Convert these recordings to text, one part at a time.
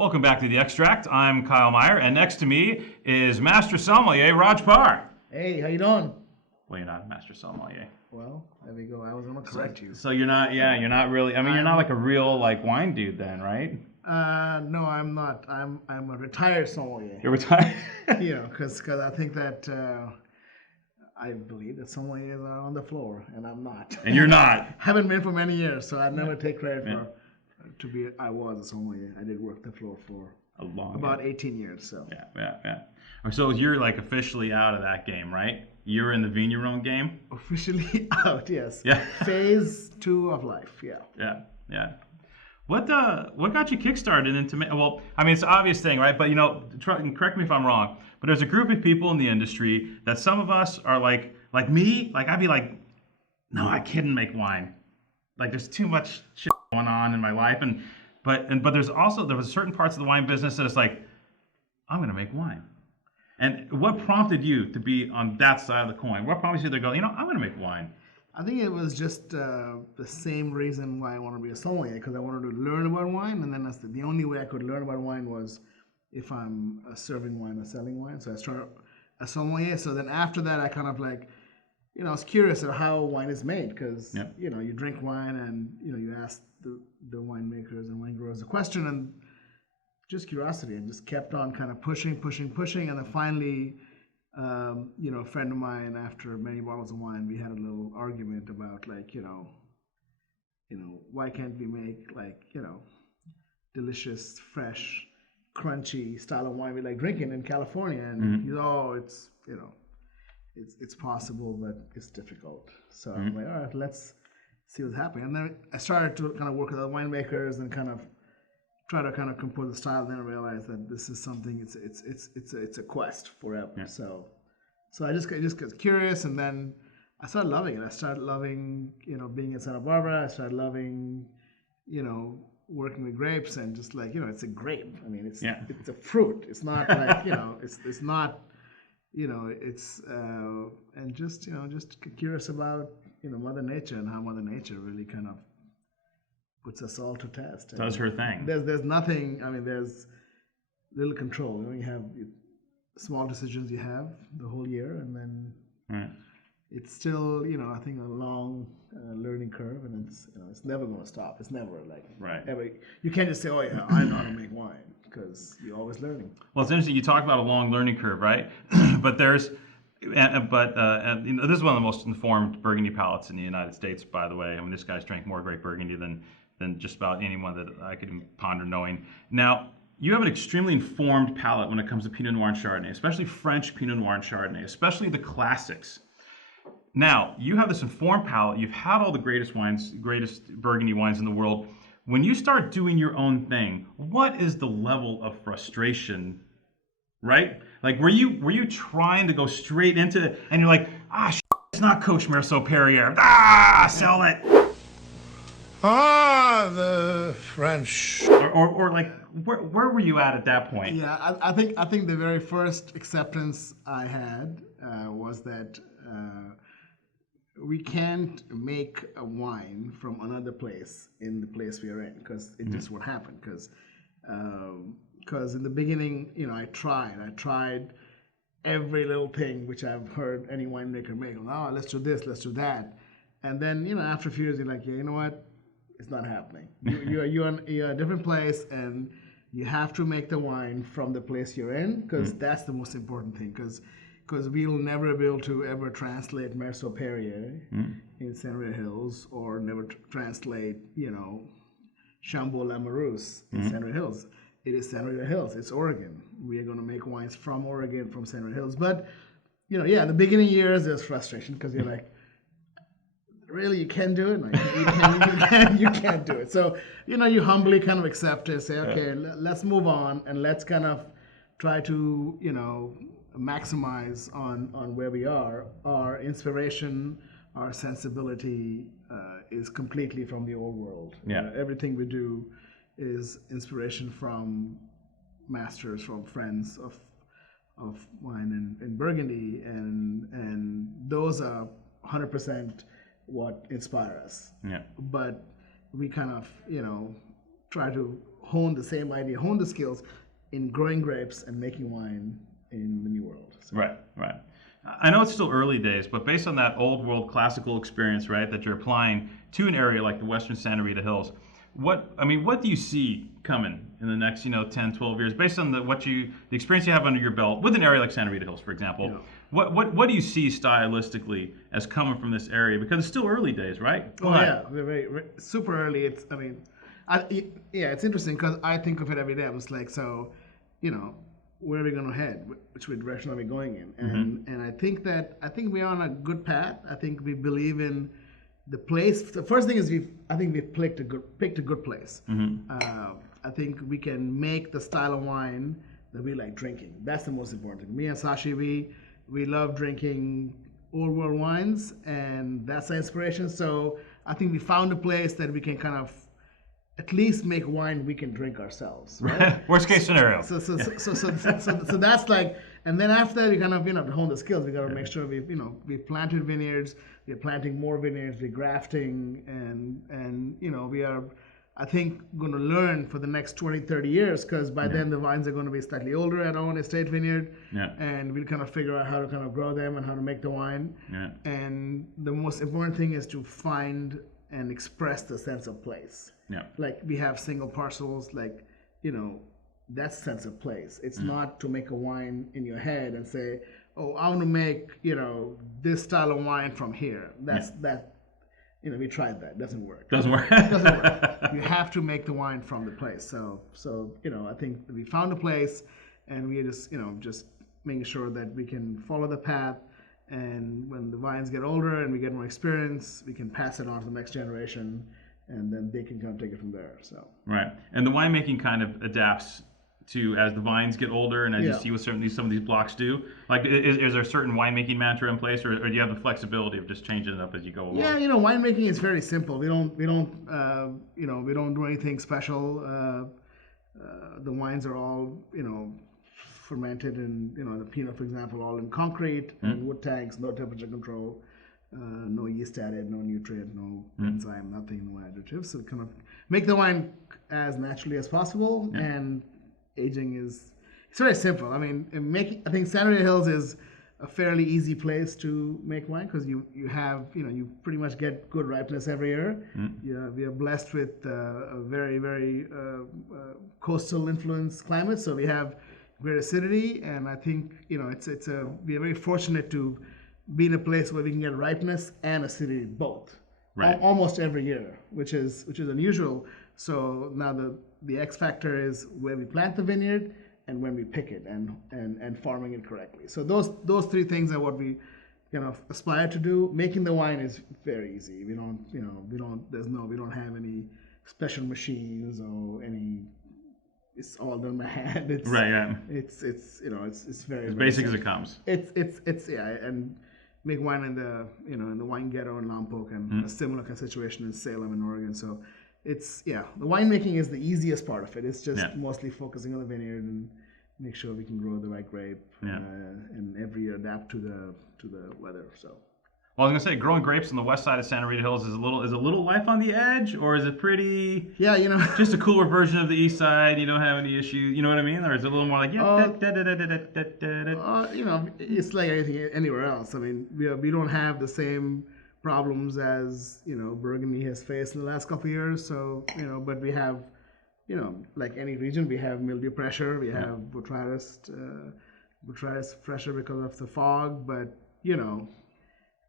Welcome back to The Extract. I'm Kyle Meyer, and next to me is Master Sommelier Raj Parr. Hey, how you doing? Well, you're not Master Sommelier. Well, there we go. I was gonna correct you. So you're not, you're not really, you're not like a real wine dude then, right? No, I'm not. I'm a retired sommelier. You're retired? Because I think that I believe that sommeliers are on the floor, and I'm not. And you're not. Haven't been for many years, so I never take credit for I was a sommelier. I did work the floor for about 18 years. So yeah. So you're like officially out of that game, right? You're in the vigneron game? Officially out, yes. Yeah. Phase 2 of life, yeah. Yeah. What got you kickstarted into? Well, I mean, it's an obvious thing, right? But correct me if I'm wrong. But there's a group of people in the industry that some of us are like me. Like I'd be like, no, I couldn't make wine. Like there's too much shit going on in my life, but there was certain parts of the wine business that it's like, I'm gonna make wine. And what prompted you to be on that side of the coin? What prompted you to go, I'm gonna make wine? I think it was just the same reason why I wanted to be a sommelier, because I wanted to learn about wine, and then the only way I could learn about wine was if I'm serving wine or selling wine. So I started a sommelier. So then after that, I kind of I was curious of how wine is made, because you drink wine and you ask the winemakers and wine growers a question, and just curiosity, and just kept on kind of pushing, and then finally. A friend of mine, after many bottles of wine, we had a little argument about why can't we make delicious, fresh, crunchy style of wine we like drinking in California? And it's possible, but it's difficult. So I'm like, all right, let's see what's happening. And then I started to kind of work with other winemakers and kind of try to kind of compose a style, and then I realized that this is something. It's a quest forever. Yeah. So I just got curious, and then I started loving it. I started loving being in Santa Barbara. I started loving working with grapes, and just it's a grape. I mean it's a fruit. It's not like it's not it's and just curious about Mother Nature and how Mother Nature really kind of puts us all to test. Does her thing. There's nothing. I mean, there's little control. You have small decisions you have the whole year, and then it's still I think a long learning curve, and it's never going to stop. It's never ever. You can't just say, oh yeah, I know how to make wine, because you're always learning. Well, it's interesting. You talk about a long learning curve, right? But this is one of the most informed Burgundy palates in the United States, by the way. I mean, this guy's drank more great Burgundy than just about anyone that I could ponder knowing. Now, you have an extremely informed palate when it comes to Pinot Noir and Chardonnay, especially French Pinot Noir and Chardonnay, especially the classics. Now, you have this informed palate. You've had all the greatest wines, greatest Burgundy wines in the world. When you start doing your own thing, what is the level of frustration, right? Like, were you trying to go straight into it, and you're like, it's not Coach Merceau Perrier. Sell it. The French. Or like, where were you at that point? Yeah, I think the very first acceptance I had was that we can't make a wine from another place in the place we are in, because it just won't happen. Because in the beginning, I tried every little thing which I've heard any winemaker make. Oh, let's do this, let's do that, and then after a few years, you're like, yeah, you know what? It's not happening. You're in a different place, and you have to make the wine from the place you're in, because that's the most important thing. Because we'll never be able to ever translate Merceau Perrier in Seine Hills, or never translate Chambeau Lamoureux in Seine Hills. It is Seine Hills. It's Oregon. We are going to make wines from Oregon, from Seine Hills. But in the beginning years, there's frustration, because you're like, really, you can do it? You can't do it. So, you humbly kind of accept it, say, okay, let's move on, and let's kind of try to, maximize on where we are. Our inspiration, our sensibility is completely from the old world. Yeah. Everything we do is inspiration from masters, from friends of wine and Burgundy, and those are 100% what inspire us. Yeah. But we kind of, try to hone the same idea, hone the skills in growing grapes and making wine in the New World. So. Right, right. I know it's still early days, but based on that old world classical experience, right, that you're applying to an area like the Western Santa Rita Hills, what do you see coming in the next, 10, 12 years, based on the experience you have under your belt with an area like Santa Rita Hills, for example? Yeah. What do you see stylistically as coming from this area? Because it's still early days, right? Yeah, we're very super early. It's interesting because I think of it every day. I was like, so, where are we going to head? Which direction are we going in? And I think we're on a good path. I think we believe in the place. The first thing is we've picked a good place. I think we can make the style of wine that we like drinking. That's the most important thing. Me and Sashi, we love drinking old world wines, and that's the inspiration. So I think we found a place that we can kind of at least make wine we can drink ourselves. Right? Worst case scenario. So that's like, and then after we kind of to hone the skills, we got to make sure we've planted vineyards, we're planting more vineyards, we're grafting, and we are, I think, going to learn for the next 20, 30 years, because by then the vines are going to be slightly older at our own estate vineyard, and we'll kind of figure out how to kind of grow them and how to make the wine. And the most important thing is to find and express the sense of place. Like we have single parcels, like, that's sense of place. It's not to make a wine in your head and say, oh, I want to make, this style of wine from here. That. We tried that. Doesn't work. Doesn't work. You have to make the wine from the place. So I think we found a place, and we are just making sure that we can follow the path. And when the vines get older and we get more experience, we can pass it on to the next generation, and then they can kind of take it from there. So. Right. And the winemaking kind of adapts to as the vines get older and as you see what some of these blocks do? Like, is there a certain winemaking mantra in place, or do you have the flexibility of just changing it up as you go along? Yeah, winemaking is very simple. We don't do anything special. The wines are all, fermented in, the Pinot, for example, all in concrete, and wood tanks, no temperature control, no yeast added, no nutrient, no enzyme, nothing, no additives. So kind of make the wine as naturally as possible, and aging it's very simple. I think Santa Rita Hills is a fairly easy place to make wine, because you have, you pretty much get good ripeness every year. We are blessed with a very, very coastal influenced climate, so we have great acidity, and I think we are very fortunate to be in a place where we can get ripeness and acidity both, almost every year, which is unusual. So now the X factor is where we plant the vineyard and when we pick it, and farming it correctly. So those three things are what we aspire to do. Making the wine is very easy. We don't have any special machines or any. It's all done by hand. It's It's very as basic as it comes. And make wine in the wine ghetto in Lompoc, and a similar kind of situation in Salem in Oregon. So the winemaking is the easiest part of it. It's just mostly focusing on the vineyard and make sure we can grow the right grape, and every year adapt to the weather. So. Well, I was gonna say, growing grapes on the west side of Santa Rita Hills is a little life on the edge, or is it pretty? Just a cooler version of the east side. You don't have any issues. You know what I mean? Or is it a little more like it's like anything anywhere else. We don't have the same problems as Burgundy has faced in the last couple of years. So but we have like any region, we have mildew pressure, we have botrytis pressure because of the fog, but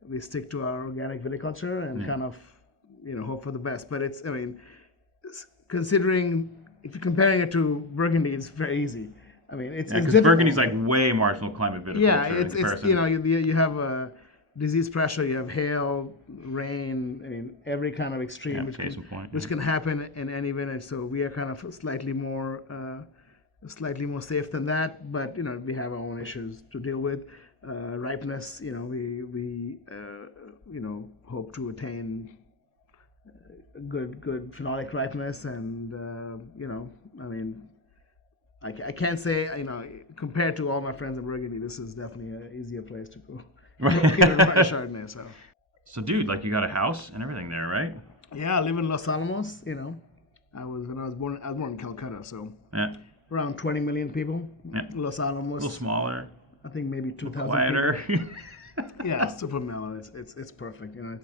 we stick to our organic viticulture and kind of hope for the best. But it's considering, if you're comparing it to Burgundy, it's very easy. It's because Burgundy's like way marginal climate viticulture. Yeah, it's you have a disease pressure, you have hail, rain, every kind of extreme which can happen in any vintage. So we are kind of slightly more safe than that, but we have our own issues to deal with. Ripeness, we hope to attain good phenolic ripeness, and I can't say compared to all my friends in Burgundy, this is definitely an easier place to go. Chardonnay. So dude, like, you got a house and everything there, right? Yeah, I live in Los Alamos. When I was born in Calcutta, so Yeah. around 20 million people. Yeah. Los A Alamos, little smaller, I think maybe a little 2,000 quieter. people. Yeah, super mellow. It's perfect. You know,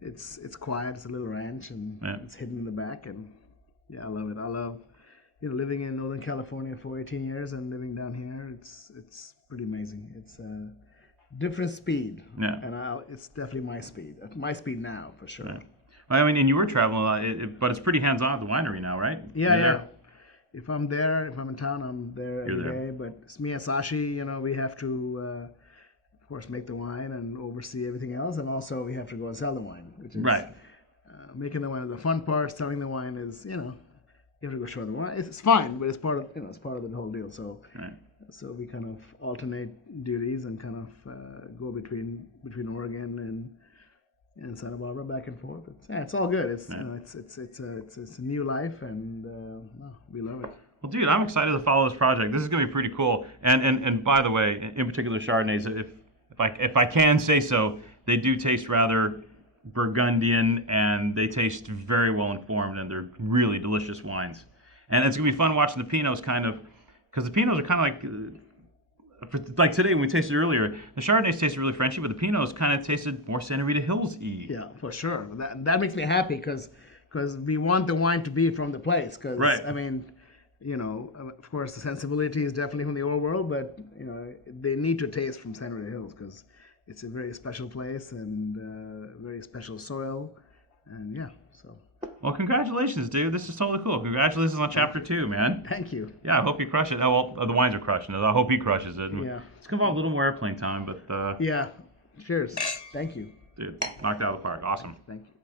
it's quiet. It's a little ranch, and Yeah. it's hidden in the back. And yeah, I love it. I love, living in Northern California for 18 years and living down here. It's pretty amazing. It's a different speed. Yeah. And it's definitely my speed. My speed now for sure. Right. Well, I mean, and you were traveling a lot, but it's pretty hands-on at the winery now, right? Yeah, You're yeah. there. If I'm there, if I'm in town, I'm there every there. day. But it's me and Sashi, we have to, of course, make the wine and oversee everything else, and also we have to go and sell the wine, which is Right. Making the wine is the fun part. Selling the wine is, you have to go show the wine. It's fine, but it's part of, it's part of the whole deal. So, Right. so we kind of alternate duties and kind of go between Oregon and Santa Barbara back and forth. It's all good. It's it's a new life, and we love it. Well, dude, I'm excited to follow this project. This is going to be pretty cool. And by the way, in particular Chardonnays, if I can say so, they do taste rather Burgundian, and they taste very well informed, and they're really delicious wines. And it's going to be fun watching the Pinots because the Pinots are kind of like today when we tasted earlier, the Chardonnays tasted really Frenchy, but the Pinots kind of tasted more Santa Rita Hills-y. Yeah, for sure. That makes me happy because we want the wine to be from the place. Because Right. I mean, of course, the sensibility is definitely from the old world, but they need to taste from Santa Rita Hills because it's a very special place and very special soil, and yeah. So. Well, congratulations, dude. This is totally cool. Congratulations on chapter 2, man. Thank you. Yeah, I hope you crush it. Oh, well, the wines are crushing it. I hope he crushes it. Yeah. It's going to involve a little more airplane time, but Yeah. Cheers. Thank you. dude, knocked it out of the park. Awesome. Thank you.